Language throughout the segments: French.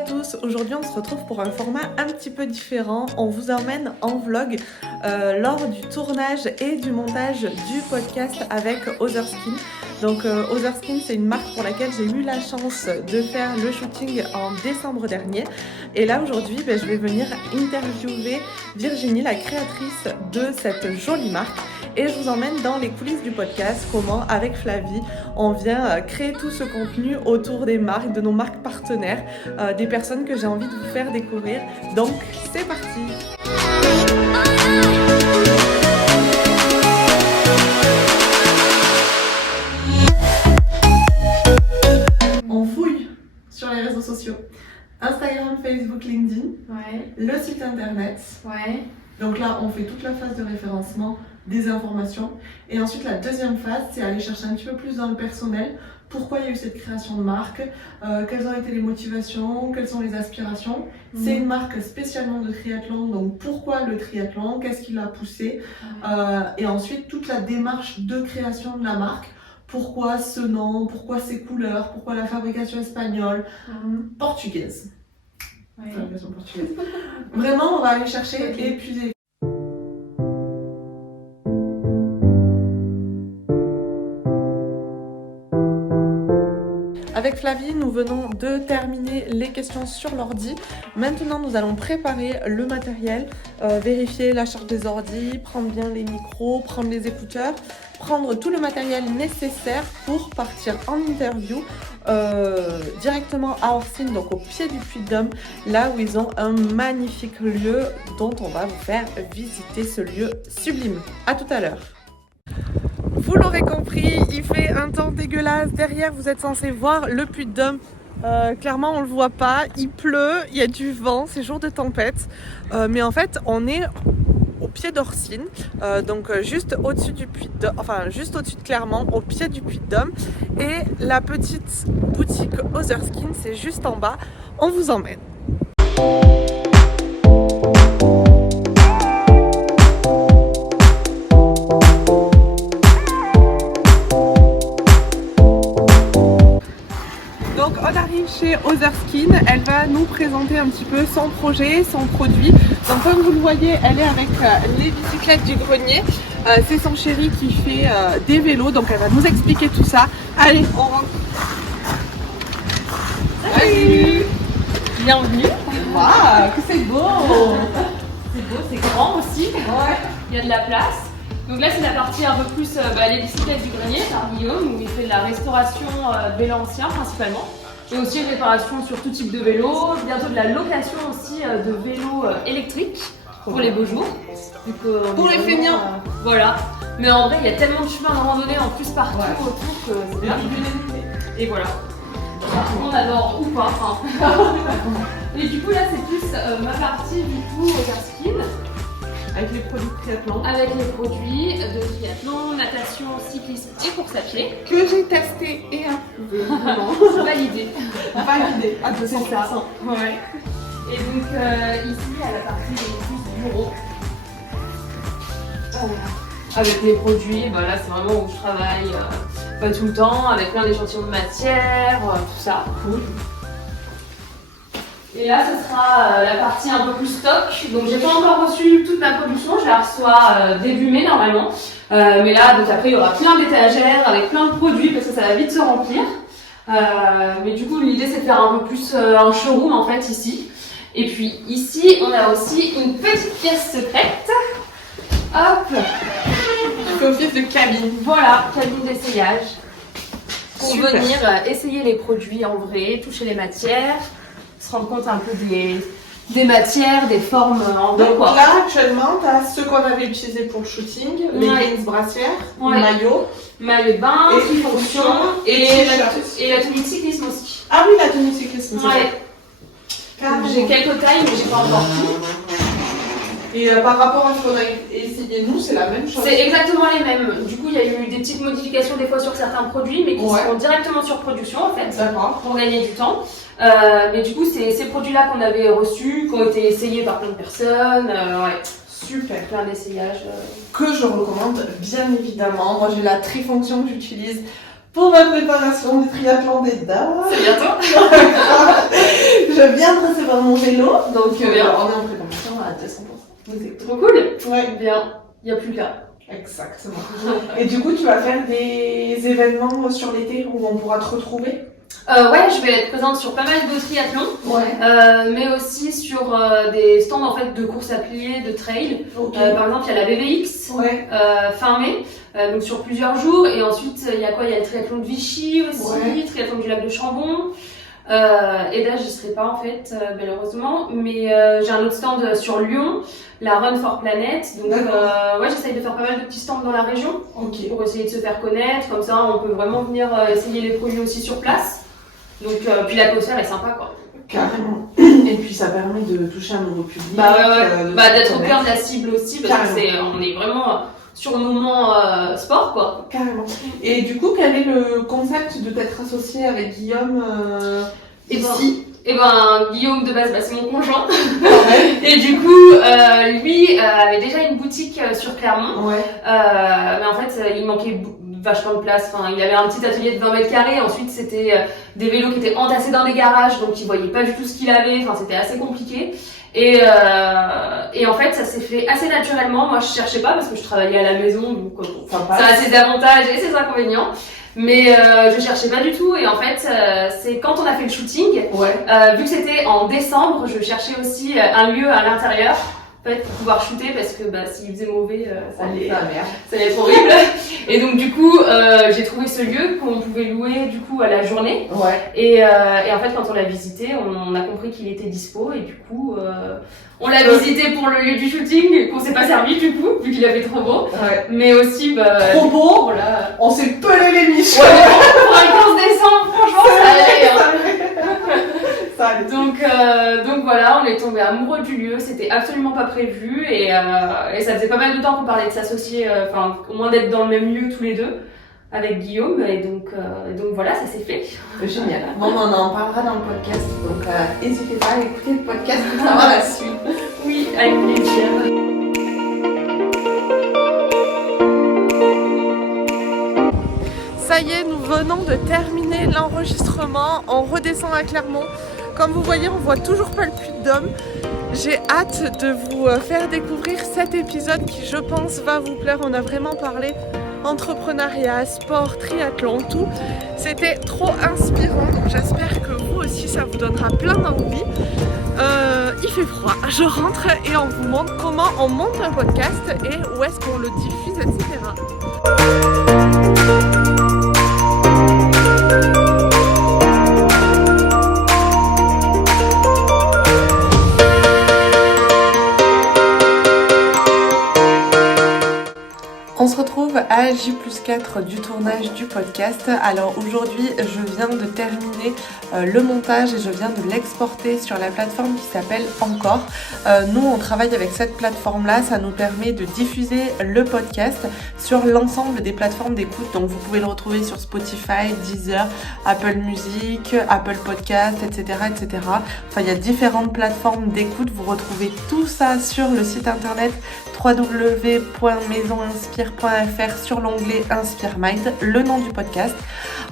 à tous, aujourd'hui on se retrouve pour un format un petit peu différent. On vous emmène en vlog lors du tournage et du montage du podcast avec Otherskin. Donc Otherskin, c'est une marque pour laquelle j'ai eu la chance de faire le shooting en décembre dernier. Et là aujourd'hui, je vais venir interviewer Virginie, la créatrice de cette jolie marque. Et je vous emmène dans les coulisses du podcast, comment avec Flavie on vient créer tout ce contenu autour des marques, de nos marques partenaires, des personnes que j'ai envie de vous faire découvrir. Donc c'est parti! On fouille sur les réseaux sociaux. Instagram, Facebook, LinkedIn, le site internet. Donc là, on fait toute la phase de référencement des informations. Et ensuite, la deuxième phase, c'est aller chercher un petit peu plus dans le personnel. Pourquoi il y a eu cette création de marque, quelles ont été les motivations, quelles sont les aspirations. C'est une marque spécialement de triathlon, donc pourquoi le triathlon, qu'est-ce qui l'a poussé. Et ensuite, toute la démarche de création de la marque. Pourquoi ce nom, pourquoi ces couleurs, pourquoi la fabrication espagnole, portugaise. Fabrication portugaise. Vraiment, on va aller chercher et épuiser. Avec Flavie, nous venons de terminer les questions sur l'ordi. Maintenant, nous allons préparer le matériel, vérifier la charge des ordis, prendre bien les micros, prendre les écouteurs, prendre tout le matériel nécessaire pour partir en interview directement à Orsine, donc au pied du Puy-de-Dôme, là où ils ont un magnifique lieu dont on va vous faire visiter ce lieu sublime. À tout à l'heure. Vous l'aurez compris, il fait un temps dégueulasse. Derrière, vous êtes censé voir le Puy-de-Dôme. Clairement, on le voit pas. Il pleut, il y a du vent, c'est jour de tempête. Mais en fait, on est au pied d'Orsine, donc juste au-dessus du Puy-de-Dôme, enfin juste au-dessus de Clermont, au pied du Puy-de-Dôme. Et la petite boutique Otherskin, c'est juste en bas. On vous emmène. Donc on arrive chez Otherskin, elle va nous présenter un petit peu son projet, son produit. Donc comme vous le voyez, elle est avec les bicyclettes du grenier. C'est son chéri qui fait des vélos, donc elle va nous expliquer tout ça. Allez, on rentre. Salut. Bienvenue. Waouh, que c'est beau. C'est beau, c'est grand aussi. Ouais. Il y a de la place. Donc là, c'est la partie un peu plus les bicyclettes du grenier par Guillaume, où il fait de la restauration de vélos anciens principalement. Et aussi une réparation sur tout type de vélo. Bientôt de la location aussi de vélos électriques pour les beaux jours. Pour les feignants. Voilà. Mais en vrai, il y a tellement de chemins de randonnée en plus partout autour que c'est bien. Et voilà. Tout le monde adore ou pas. Et du coup, là, c'est plus ma partie du coup Otherskin. Avec les produits de triathlon. Avec les produits de triathlon, natation, cyclisme et course à pied. Que j'ai testé et approuvé. Validé. Validé à 200%. Ouais. Et donc ici, à la partie des bureaux. Avec les produits, là c'est vraiment où je travaille pas tout le temps, avec plein d'échantillons de matière, tout ça. Cool. Et là, ce sera la partie un peu plus stock. Donc, j'ai pas encore reçu toute ma production. Je la reçois début mai normalement. Mais là, donc après, il y aura plein d'étagères avec plein de produits parce que ça va vite se remplir. Mais du coup, l'idée, c'est de faire un peu plus un showroom en fait ici. Et puis ici, on a aussi une petite pièce secrète. Hop. Qui fait office de cabine. Voilà, cabine d'essayage. Pour Super. venir essayer les produits en vrai, toucher les matières. Se rendre compte un peu des matières, des formes en vrai. Donc quoi. là actuellement tu as ceux qu'on avait utilisés pour le shooting, les jeans brassières, maillots, maillot de bain, et qui fonction et la tenue de cyclisme aussi. Ah oui, la tenue de cyclisme, c'est vrai. Donc, j'ai quelques tailles mais j'ai pas encore tout. Et par rapport à ce qu'on a essayé nous, c'est la même chose. C'est exactement les mêmes. Du coup, il y a eu des petites modifications des fois sur certains produits, mais qui seront directement sur production en fait, pour gagner du temps. Mais du coup, c'est ces produits-là qu'on avait reçus, qui ont été essayés par plein de personnes. Super, plein d'essayages. Que je recommande bien évidemment. Moi, j'ai la trifonction que j'utilise pour ma préparation du triathlon des dames. C'est bientôt. je viens de recevoir mon vélo, donc Bien. on est en préparation à 200%. C'est trop cool. Ouais, Bien, il n'y a plus qu'à. exactement. Et du coup, tu vas faire des événements sur l'été où on pourra te retrouver? Ouais, je vais être présente sur pas mal de triathlons, mais aussi sur des stands en fait de course à pied, de trail. Okay. Par exemple, il y a la VVX fin mai, donc sur plusieurs jours. Et ensuite, il y a quoi? Il y a le triathlon de Vichy aussi, triathlon du lac de Chambon. Et là, j'y serai pas en fait, malheureusement. Mais j'ai un autre stand sur Lyon, la Run for Planet. Donc, ouais, j'essaye de faire pas mal de petits stands dans la région pour essayer de se faire connaître. Comme ça, on peut vraiment venir essayer les produits aussi sur place. Donc, puis l'atmosphère est sympa, quoi. Carrément. Et puis ça permet de toucher un nouveau public. D'être au cœur de la cible aussi, parce que on est vraiment sur le moment sport, quoi. Carrément. Et du coup, quel est le concept de t'être associé avec Guillaume ici? Guillaume de base, c'est mon conjoint. Et du coup, lui avait déjà une boutique sur Clermont. Mais en fait, il manquait vachement de place. Enfin, il avait un petit atelier de 20 mètres carrés. Ensuite, c'était des vélos qui étaient entassés dans des garages, donc il voyait pas du tout ce qu'il avait. Enfin, c'était assez compliqué. Et en fait, ça s'est fait assez naturellement. Moi, je cherchais pas parce que je travaillais à la maison, donc ça a ses avantages et ses inconvénients. Mais je cherchais pas du tout, et en fait c'est quand on a fait le shooting, vu que c'était en décembre, je cherchais aussi un lieu à l'intérieur en fait, pour pouvoir shooter, parce que s'il faisait mauvais, ça allait être horrible. Et donc du coup j'ai trouvé ce lieu qu'on pouvait louer du coup à la journée. Et en fait quand on l'a visité, on a compris qu'il était dispo, et du coup on l'a visité pour le lieu du shooting, qu'on s'est pas servi du coup, vu qu'il avait trop beau. Mais aussi, trop beau, on s'est pelé les miches. Pour un 15 décembre, franchement, ça allait. Donc voilà, on est tombé amoureux du lieu, c'était absolument pas prévu, et ça faisait pas mal de temps qu'on parlait de s'associer, enfin, au moins d'être dans le même lieu tous les deux, avec Guillaume, et donc voilà, ça s'est fait. Génial. Bon, on en parlera dans le podcast, donc n'hésitez pas à écouter le podcast pour savoir la suite. Oui, avec plaisir. Ça y est, nous venons de terminer l'enregistrement. On redescend à Clermont. Comme vous voyez, on voit toujours pas le Puy de Dôme. J'ai hâte de vous faire découvrir cet épisode qui, je pense, va vous plaire. On a vraiment parlé entrepreneuriat, sport, triathlon, tout. C'était trop inspirant, donc j'espère que vous aussi ça vous donnera plein d'envie. Il fait froid, je rentre et on vous montre comment on monte un podcast et où est-ce qu'on le diffuse, etc. On se retrouve à J+4 du tournage du podcast. Alors aujourd'hui, je viens de terminer le montage et je viens de l'exporter sur la plateforme qui s'appelle Encore. Nous, on travaille avec cette plateforme-là. Ça nous permet de diffuser le podcast sur l'ensemble des plateformes d'écoute. Donc vous pouvez le retrouver sur Spotify, Deezer, Apple Music, Apple Podcast, etc., etc. Enfin, il y a différentes plateformes d'écoute. Vous retrouvez tout ça sur le site internet www.maisoninspire.fr sur l'onglet Inspire Mind, le nom du podcast.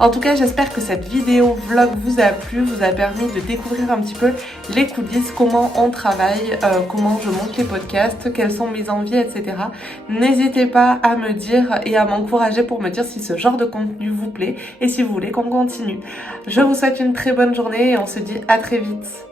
En tout cas, j'espère que cette vidéo vlog vous a plu, vous a permis de découvrir un petit peu les coulisses, comment on travaille, comment je monte les podcasts, quelles sont mes envies, etc. N'hésitez pas à me dire et à m'encourager pour me dire si ce genre de contenu vous plaît et si vous voulez qu'on continue. Je vous souhaite une très bonne journée et on se dit à très vite.